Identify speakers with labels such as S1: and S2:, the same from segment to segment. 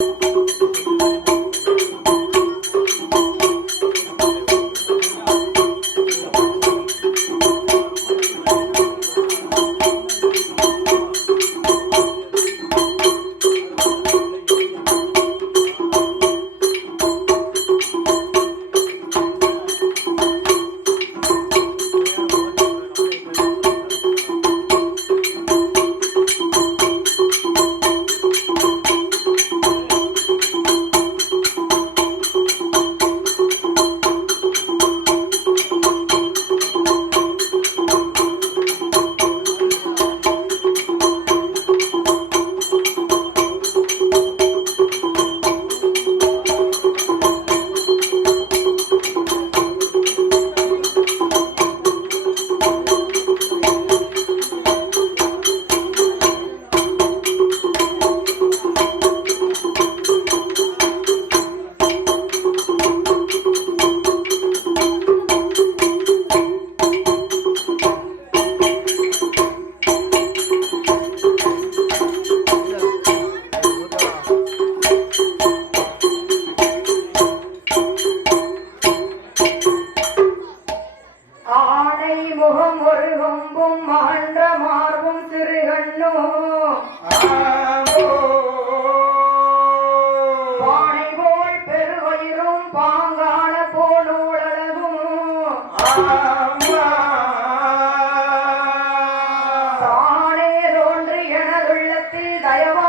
S1: Thank you. Jaya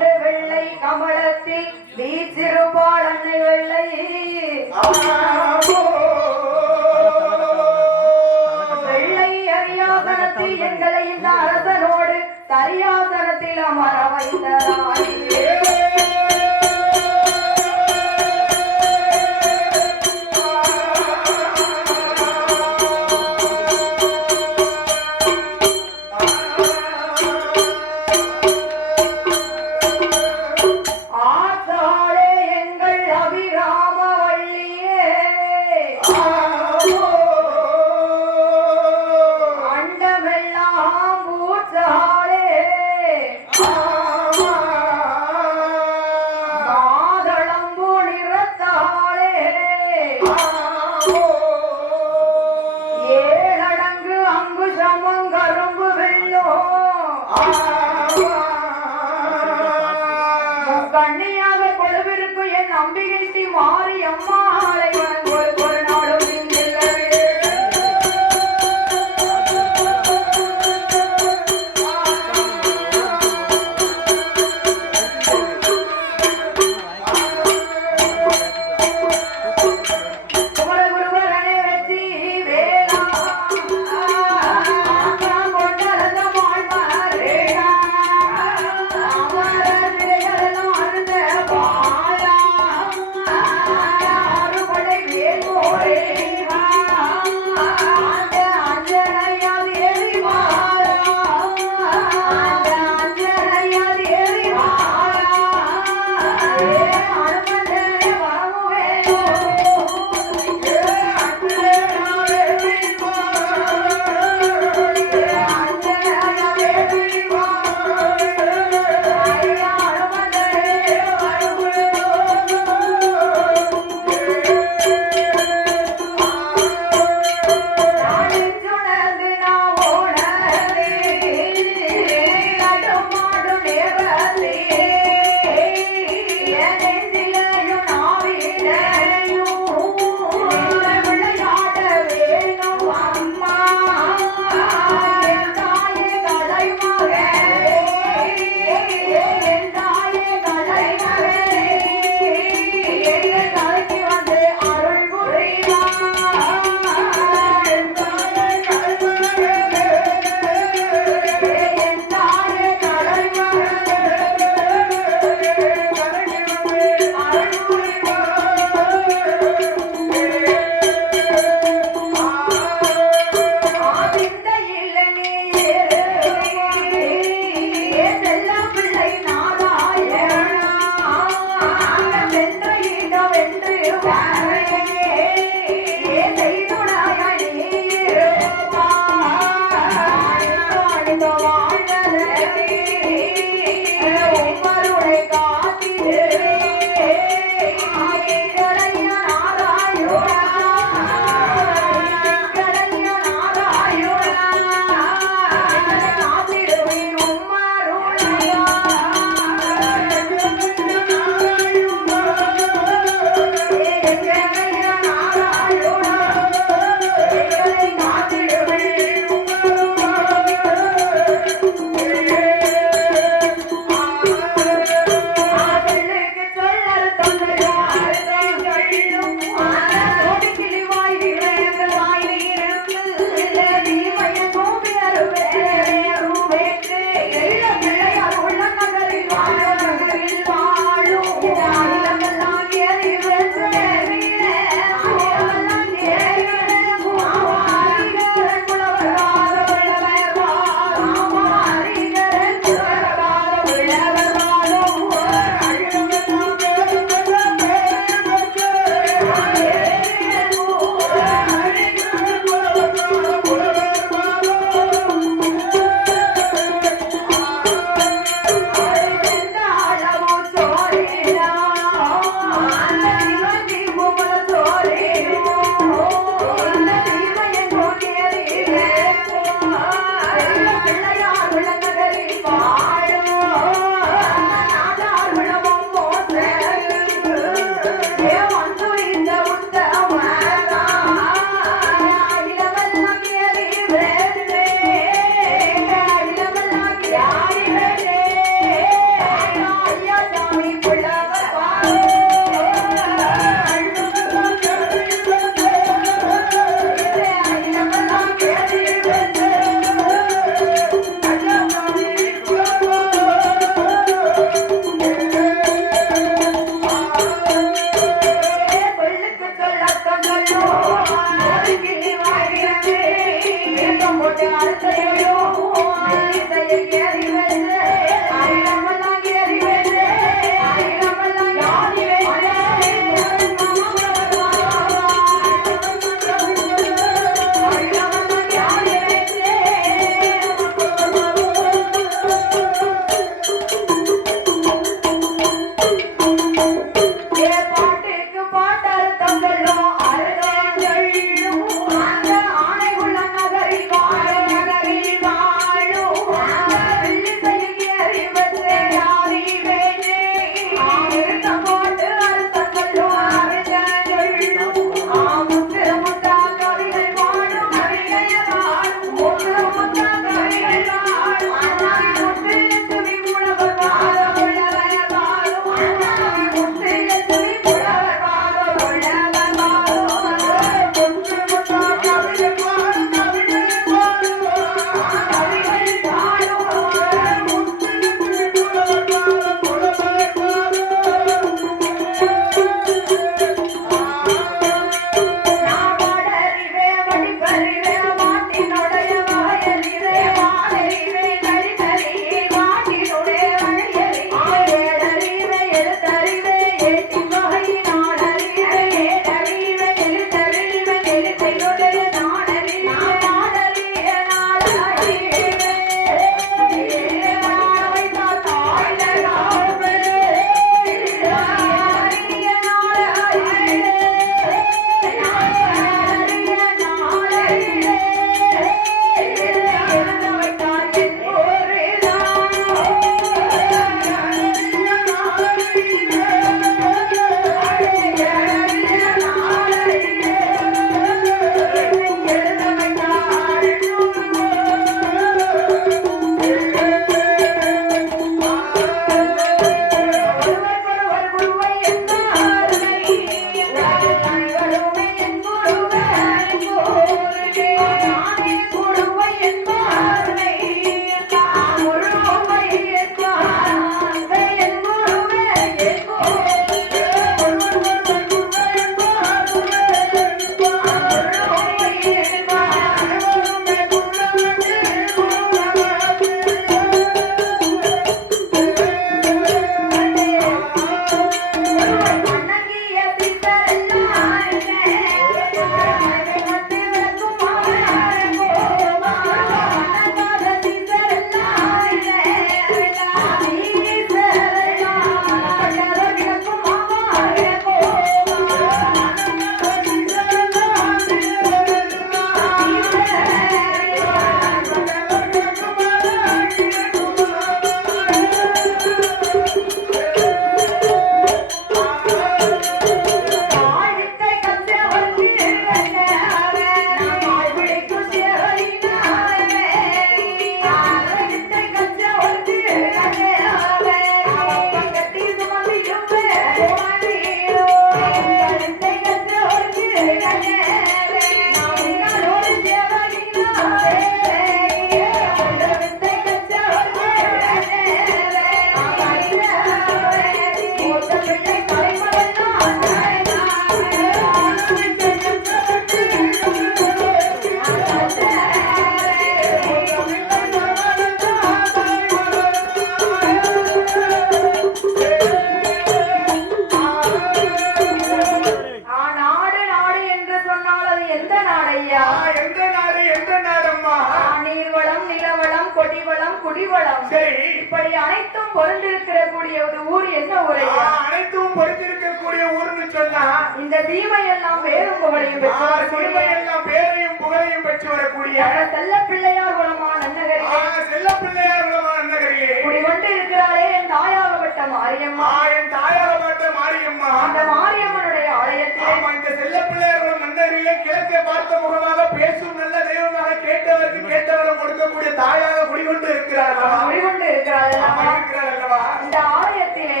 S1: புகழையும் பெற்று
S2: பேரையும் புகழையும் பெற்று வரக்கூடிய
S1: செல்ல பிள்ளையார் குலமா நன்னகரிலே
S2: செல்ல பிள்ளையார் உலகம் நகரிலே
S1: குடிகொண்டு இருக்கிறாளே என் தாயாகப்பட்ட மாரியம்மா
S2: என் தாயாகப்பட்ட மாரியம்மா
S1: அந்த மாரியம்மனுடைய ஆலயத்திலே
S2: இந்த செல்ல பிள்ளையார் நன்னரிலே கிழக்கே பார்த்த முகமாக பேசும் நல்ல தெய்வமாக கேட்டவருக்கு கேட்டவரம் கொடுக்கக்கூடிய தாயாக குடிகொண்டு இருக்கிறார்?
S1: குடிகொண்டு அல்லவா?
S2: இருக்கிறார் அல்லவா
S1: இந்த ஆலயத்திலே.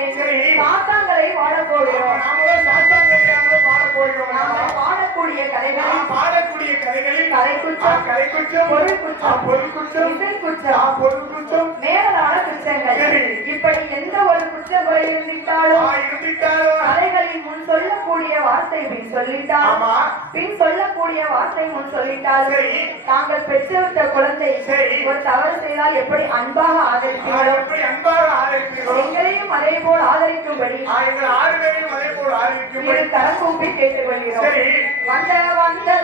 S1: சாத்தாங்களை வாழப் போகிறோம்
S2: நாம சாஸ்தாங்களையாக பாட போகிறோம்?
S1: பாடக்கூடிய கதைகளை
S2: நாம் பாடக்கூடிய கதைகளில்
S1: கதை குற்றம்,
S2: ஆ, கதை குற்றம்
S1: பொருள் குற்றம்,
S2: ஆ, பொருள் குற்றம்
S1: இசை
S2: ஆ,
S1: குற்றம்
S2: பொருள் குற்றம்
S1: மேலான குற்றங்கள்.
S2: சரி.
S1: இப்படி எந்த ஒரு குற்றமுறை
S2: ஆ,
S1: இருந்திட்டாலும் முன் சொல்லக்கூடிய வார்த்தை பின் சொல்லிட்டால் பின் சொல்லக்கூடிய வார்த்தை முன் சொல்லிட்டால். தாங்கள் பெற்றெடுத்த குழந்தை. ஒரு தவறு செய்தால் எப்படி அன்பாக
S2: ஆ,
S1: ஆதரிக்கிறோம்
S2: எப்படி அன்பாக
S1: எங்களையும் அதே போல் ஆதரிக்கும்படி
S2: எங்கள் ஆறு பேரையும் அதே போல் ஆதரிக்கும்படி.
S1: கேட்டுக்கொள்கிறோம். வந்த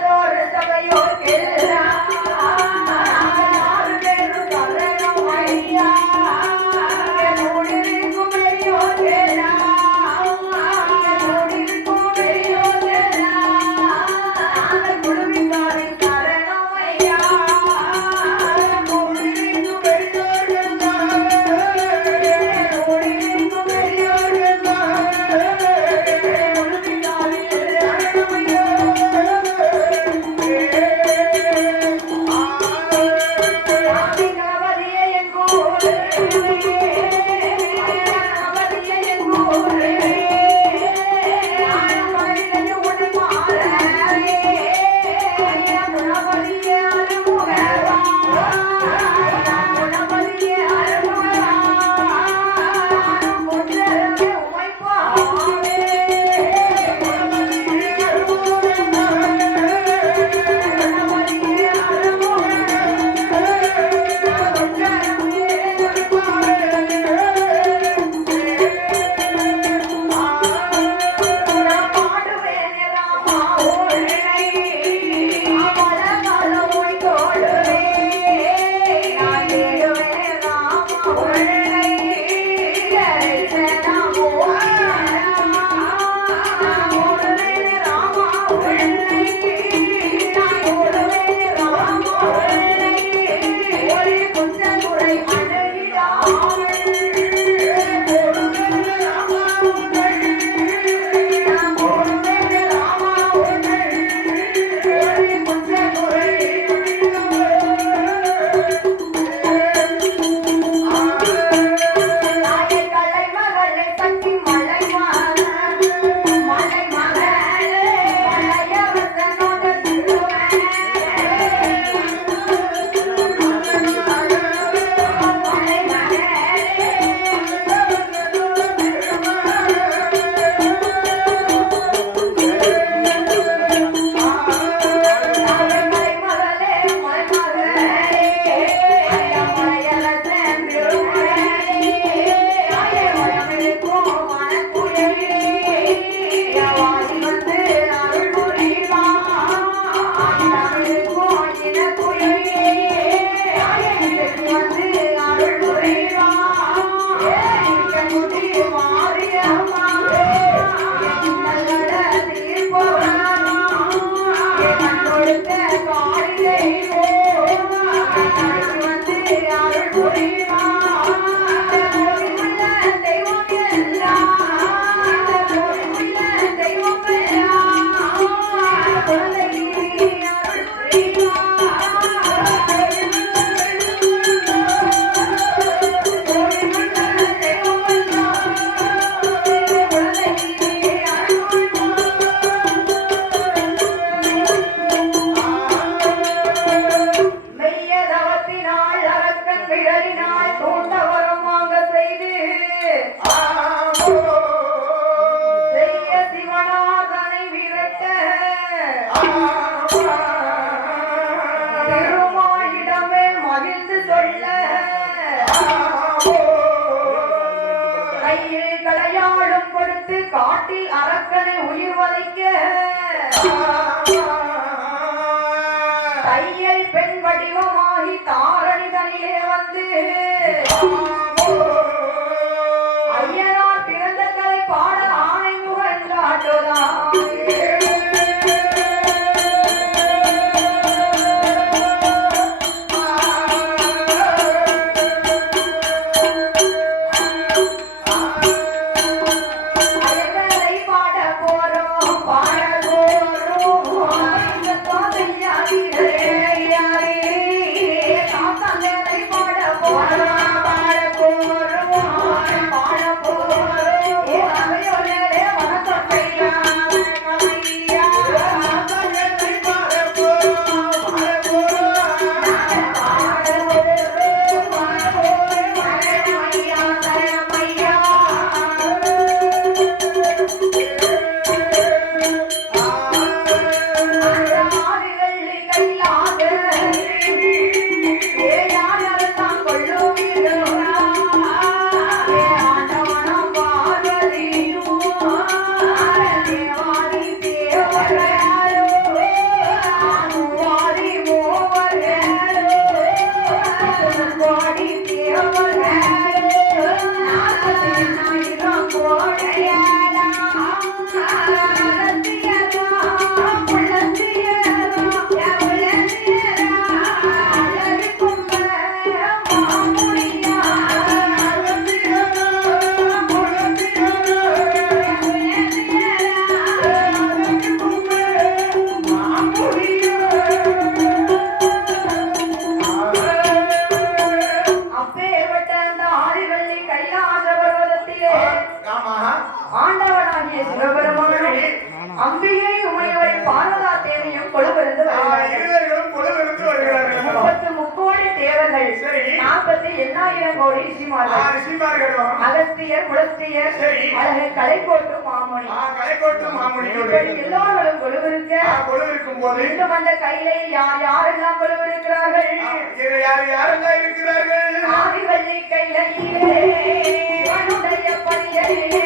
S2: போது
S1: வந்த கையிலே யார் யாரெல்லாம் கொழுவிருக்கிறார்கள்
S2: இது யார் யாரெல்லாம் இருக்கிறார்கள்?
S1: ஆதிவள்ளி கையிலே அவனுடைய பையனே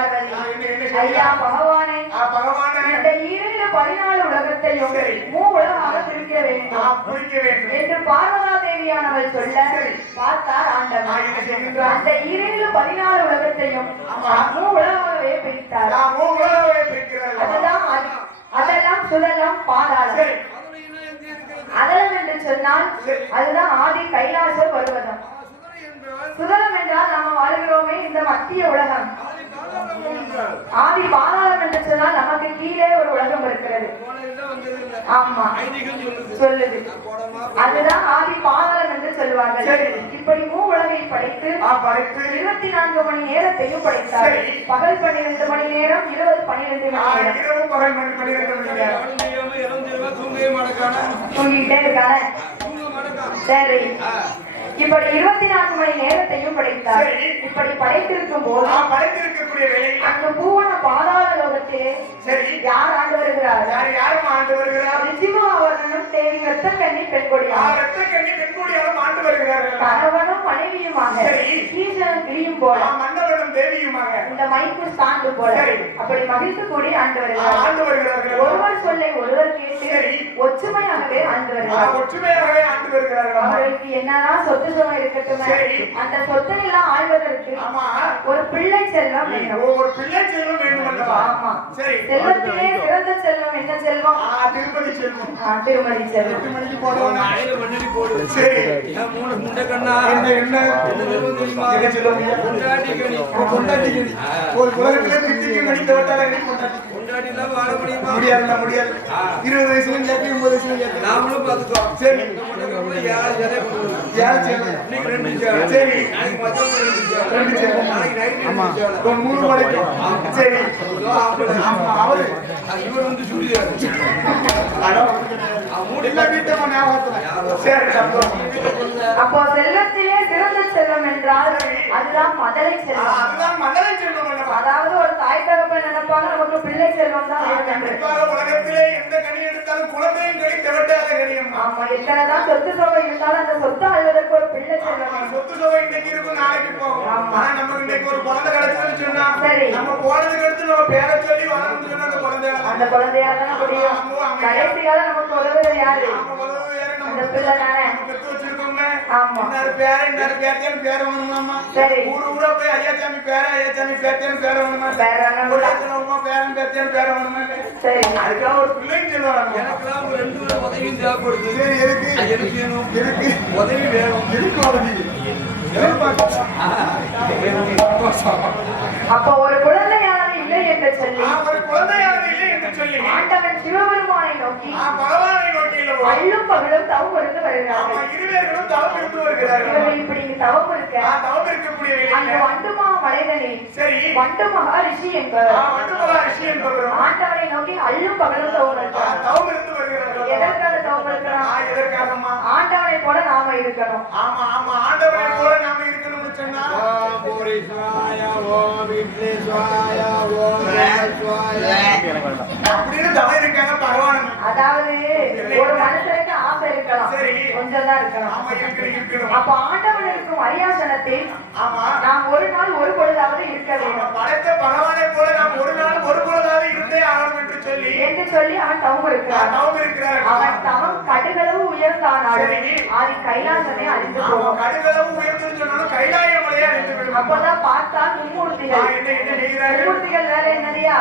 S2: செய்தார்?
S1: ஐயா பகவானே இந்த ஈரேழு பதினாலு உலகத்தையும்
S2: சரி.
S1: மூ உலகாக பிரிக்க வேண்டும். என்று பார்வதா தேவியானவள் சொல்ல. பார்த்தார் ஆண்டவன் அந்த ஈரேழு பதினாலு உலகத்தையும். மூ உலகாகவே பிரித்தார்.
S2: ஆ, மூவராகவே பிரிக்கிறார்கள்.
S1: அதுதான் அது- அதெல்லாம் சுழலம் பாதாளம்.
S2: சரி.
S1: அதலம் என்று சொன்னால். அதுதான் ஆதி கைலாச பருவதம். சுதலம் என்றால் நாம வாழ்கிறோமே இந்த மத்திய உலகம். ஆதி பாதாளம் என்று சொன்னால் நமக்கு கீழே ஒரு உலகம் இருக்கிறது. ஆமா. சொல்லுது. அதுதான் ஆதி பாதாளம் என்று சொல்லுவார்கள்.
S2: சரி.
S1: இப்படி மூ உலகை படைத்து
S2: ஆ, படைத்து
S1: இருபத்தி நான்கு மணி நேரத்தையும் படைத்தார். பகல் பன்னிரண்டு மணி நேரம் இரவு பன்னிரண்டு மணி நேரம்.
S2: பகல் பன்னிரண்டு மணி நேரம்.
S1: தூங்கிட்டே இருக்கானே? சரி. இப்படி இருபத்தி நான்கு மணி நேரத்தையும் படைத்தார். இப்படி படைத்திருக்கும் போது
S2: படைத்திருக்கக்கூடிய
S1: அங்கு பூவன பாதாள லோகத்திலே
S2: சரி.
S1: யார் ஆண்டு வருகிறார்?
S2: யார் யாரும் ஆண்டு வருகிறார்?
S1: ரிஜிமாவர்ணனும் தேவி ரத்தக்கண்ணி
S2: ஆ,
S1: பெண்கொடியா
S2: ரத்த கண்ணி பெண்கூடியாரும் ஆண்டு வருகிறார்கள்.
S1: கணவனும் மனைவியுமாக. ஈசனும் கிரியும் போல
S2: மன்னவனும் தேவியுமாக.
S1: இந்த மைக்கு ஸ்டாண்டு போல. அப்படி மகிழ்ந்து கூடி ஆண்டு
S2: வருகிறார்கள்.
S1: ஒருவர் சொல்லை ஒருவர் கேட்டு. ஒற்றுமையாகவே ஆண்டு வருகிறார்.
S2: ஒற்றுமையாகவே ஆண்டு வருகிறார்கள்.
S1: அவர்களுக்கு என்னதான் சொத்து சுகம் இருக்கட்டுமே
S2: சரி.
S1: அந்த சொத்தை எல்லாம் ஆழ்வதற்கு
S2: ஆமா.
S1: ஒரு பிள்ளை செல்வம்
S2: பிள்ளை செல்வம் வேண்டும்
S1: ஆமா. செல்வத்திலே சிறந்த செல்வம் என்ன செல்வம்?
S2: செல்வம்.
S1: திருமதி செல்வம்.
S2: சரி.
S3: மூணு முண்டை கண்ணா?
S2: என்ன என்ன?
S3: செல்வம்?
S2: உலகத்துல
S3: இல்லாம வாழ முடியுமா?
S2: முடியாதுல்ல, முடியாது. இருபது முப்பது வயசுலயும் சேர்த்து.
S3: நாமளும் பாத்துக்கோ.
S2: சரி. சரி. மூணு மணிக்கும். சரி. அவரு.
S3: இவர் வந்து சுடிதார்.
S1: அப்போ செல்வத்திலே சிறந்த செல்வம் என்றால் அதுதான் மதலை செல்வம்.
S2: அதுதான் மன்னரை செல்வம்?
S1: அதாவது ஒரு தாய் தகப்பன் நினைப்பாங்க நமக்கு பிள்ளை செல்வம் தான்.
S2: உலகத்திலே எந்த கனி எடுத்தாலும் குழந்தையும் கனி திரட்டாத கனியம்
S1: ஆமா எத்தனைதான் சொத்து சுகம் இருந்தாலும் அந்த சொத்து அழுவதற்கு ஒரு பிள்ளை செல்வம்.
S2: சொத்து சுகம் இன்னைக்கு இருக்கும் நாளைக்கு போகும். ஆனா நமக்கு இன்னைக்கு ஒரு குழந்தை கிடைச்சுன்னு சொன்னா
S1: சரி.
S2: நம்ம போனதுக்கு அடுத்து நம்ம பேரை சொல்லி வரணும்னு சொன்னா அந்த குழந்தை
S1: அந்த குழந்தையா தானே முடியும். கடைசி காலம் நமக்கு
S2: உதவு வேற நம்ம
S1: அந்த பிள்ளை தானே? ஆமா.
S2: பேர? இன்னாரு பேத்தியான்னு பேர? வேணுமாம்மா
S1: சரி.
S2: ஊரு ஊரா போய் ஐயாச்சாமி பேர ஐயாச்சாமி பேத்தியான்னு பேர வேணுமா?
S1: பேர வேணுமா?
S2: வேணுமா பேரன் பேத்தியான்னு பேர வேணுமா?
S1: சரி.
S2: அதுக்காக ஒரு பிள்ளைன்னு சொல்லுவாங்க
S3: எனக்கெல்லாம் ஒரு ரெண்டு பேரும் உதவியும் தேவைப்படுது.
S2: சரி எதுக்கு?
S3: அது எனக்கு வேணும்.
S2: எதுக்கு?
S3: உதவி வேணும்.
S2: எதுக்கு உதவி? எதிர்பார்க்க
S1: அப்போ ஒரு குழந்தையானது இல்லை என்று சொல்லி
S2: நான் ஒரு குழந்தையானது இல்லை என்று சொல்லி
S1: ஆண்டவன் சிவபெருமானை நோக்கி
S2: பகவானை நோக்கியில்
S1: அள்ளும் பகலும் தவம் இருந்து வருகிறார்கள்.
S2: ஆமா இருவேர்களும் தவம் இருந்து வருகிறார்கள்.
S1: இவர்கள் இப்படி தவம் இருக்க
S2: தவம் இருக்கக்கூடிய வேளையில
S1: வண்டுமா மலைதனில்
S2: சரி.
S1: வண்டு மகாரிஷி என்பவர். ஆண்டவனை நோக்கி அள்ளும் பகலும் தவம் இருக்கிறார்
S2: தவம் இருந்து வருகிறார்கள்?
S1: எதற்காக தவம் இருக்கிறான்
S2: நான் எதற்காகமா
S1: ஆண்டவனை போல நாம இருக்கணும்.
S2: ஆமா ஆமா ஆண்டவரை போல நாம இருக்கணும்னு சொன்னா
S3: ஓம் விக்னேஸ்வராய, ஓம்.
S2: அப்படின்னு தவம் இருக்காங்க பகவான்
S1: அதாவது ஒரு மனுஷனுக்கு இருக்கலாம். கொஞ்சம் தான் அப்ப ஆண்டவன் இருக்கும் அரியாசனத்தில்
S2: ஆமா.
S1: நாம் ஒரு நாள் ஒரு பொழுதாவது இருக்க வேண்டும்.
S2: படைத்த பகவானை போல நாம் ஒரு நாள் ஒரு பொழுதாவது இருந்தே ஆகணும் என்று சொல்லி
S1: என்று சொல்லி அவன் தவம் இருக்கிறான்
S2: தவம் இருக்கிறார்
S1: அவன் தவம் கடுகளவு உயர்ந்தானாலும். ஆதி கைலாசமே அழிந்து
S2: ஆமா
S1: போகும்.
S2: கடுகளவு உயர்த்துன்னு சொன்னாலும் கைலாய மலையா நின்று விடும்
S1: அப்பதான் பார்த்தா மும்மூர்த்திகள் மும்மூர்த்திகள் வேற என்னதியா?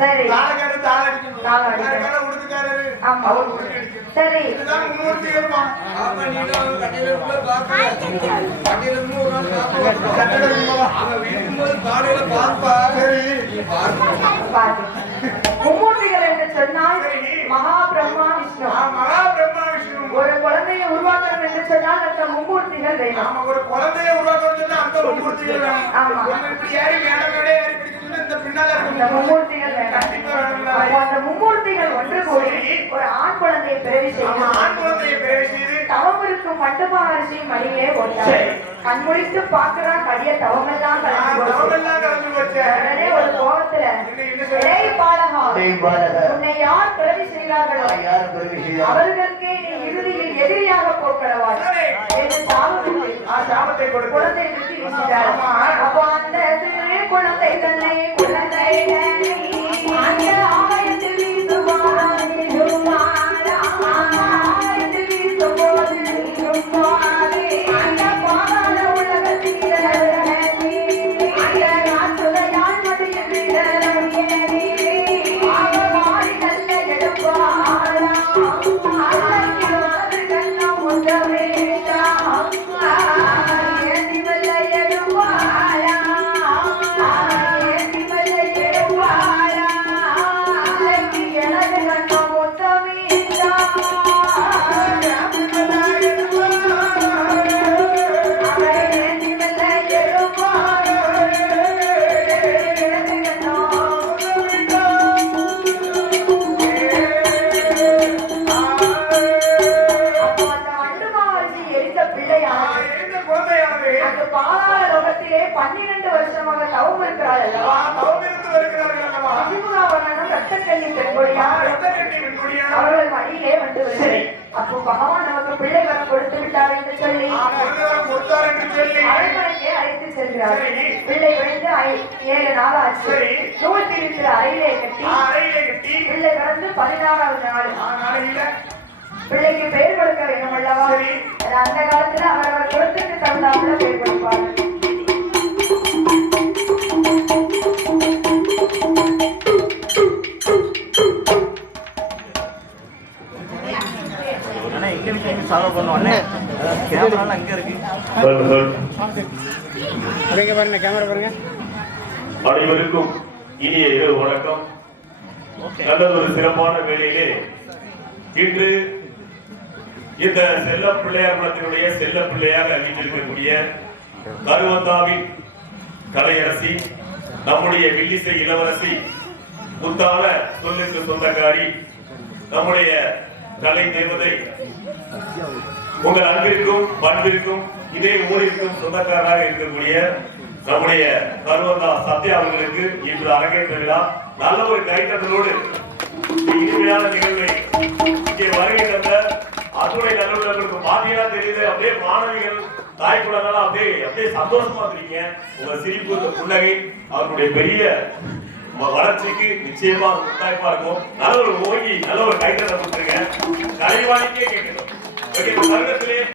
S1: சரி.
S2: தாளக்காரு தாள அடிக்கணும்
S1: தாளம் அடிக்கணும்.
S2: தாளக்காரு உடுத்துக்காரரு.
S1: ஆமா.
S2: அவர்
S1: சரி
S2: இதுதான்
S3: அப்ப ஒரு நாள் அவன் பார்ப்பா.
S1: மும்மூர்த்திகள் என்று சொன்னால். மகா பிரம்மா விஷ்ணு
S2: மகா பிரம்மா விஷ்ணு
S1: ஒரு குழந்தையை உருவாக்கணும் என்று சொன்னால் அந்த மும்மூர்த்திகள் வேணும்
S2: ஒரு குழந்தையை உருவாக்கணும் சொன்னா அந்த மும்மூர்த்திகள்
S1: ஆமா.
S2: இப்படி ஏறி மேல மேலே பின்னால
S1: அந்த
S2: இருக்கும்
S1: மும்மூர்த்திகள் அந்த மும்மூர்த்திகள் ஒன்று கூடி ஒரு ஆண் குழந்தையை பிறவி
S2: ஆமா
S1: செய்யும்
S2: ஆண் குழந்தையை பேர் செய்து
S1: தவம் இருக்கும் மட்டுமாரிசி மடியிலே ஒன்றார்
S2: சரி.
S1: கண்முழித்து பார்க்கிறான் கடிய தவமெல்லாம். உடனே ஒரு கோபத்துல
S2: என்ன என்ன சொல்ற?
S1: "டேய் பாலகா. உன்னை யார் பிறவி செய்தார்களோ அவர்களுக்கே நீ இறுதியில் எதிரியாக போக்கடவாய்
S2: சாபத்தை
S1: குழந்தை. அப்போ அந்த குழந்தை தன்னை குழந்தை பாதாள லோகத்திலே பன்னிரண்டு வருஷமாக தவம் இருக்கிறாள்
S2: ஆ,
S1: அல்லவா
S2: தவம் இருந்து வருகிறார்கள் அல்லவா? ஆ,
S1: பெண்கொடியாக
S2: ரத்த
S1: அவர்கள் வழியிலே வந்து வருகிறது அப்போ பகவான் நமக்கு பிள்ளை வரம் கொடுத்து விட்டார் என்று சொல்லி
S2: கொடுத்தார் என்று சொல்லி.
S1: அரண்மனைக்கே அழைத்து செல்கிறார். பிள்ளை விழுந்து ஏழு நாள் ஆச்சு. நூல் திரித்து அறையிலே கட்டி
S2: அறையிலே கட்டி.
S1: பிள்ளை பிறந்து பதினாறாவது நாள். பிள்ளைக்கு பெயர் கொடுக்க வேண்டும் அல்லவா? அந்த காலத்துல அவரவர் குலத்துக்கு தகுந்தாப்புல பெயர் கொடுப்பார்
S4: சால்வ் கேமராலாம் அங்க இருக்கு.
S5: பாருங்க கேமரா பாருங்க.
S6: அனைவருக்கும் இனிய இரவு வணக்கம். நல்ல ஒரு சிறப்பான வேளையிலே இன்று இந்த செல்ல பிள்ளையார் குலத்தினுடைய செல்ல பிள்ளையாக வீட்டிருக்கக்கூடிய கருவந்தாவின் கலையரசி நம்முடைய வில்லிசை இளவரசி முத்தான சொல்லுக்கு சொந்தக்காரி நம்முடைய கலை தேவதை. உங்கள் அன்பிற்கும் பண்பிற்கும் இதே ஊரிற்கும் சொந்தக்காரராக இருக்கக்கூடிய நம்முடைய கருவந்தா சத்யா அவர்களுக்கு இன்று அரங்கேற்ற விழா நல்ல ஒரு கைத்தட்டலோடு இனிமையான நிகழ்வை இங்கே வருகை தந்த அத்துணை நல்லவர்களுக்கு பாதியா தெரியுது. அப்படியே மாணவிகள் தாய் குழந்தைலாம் அப்படியே அப்படியே சந்தோஷமா இருக்கீங்க உங்க சிரிப்பு இந்த புன்னகை அவர்களுடைய பெரிய வளர்ச்சிக்கு நிச்சயமா முத்தாய்ப்பா இருக்கும். நல்ல ஒரு ஓங்கி நல்ல ஒரு கைத்தட்ட கொடுத்துருங்க. கலைவாணிக்கே கேட்கணும் ஓகே, இந்த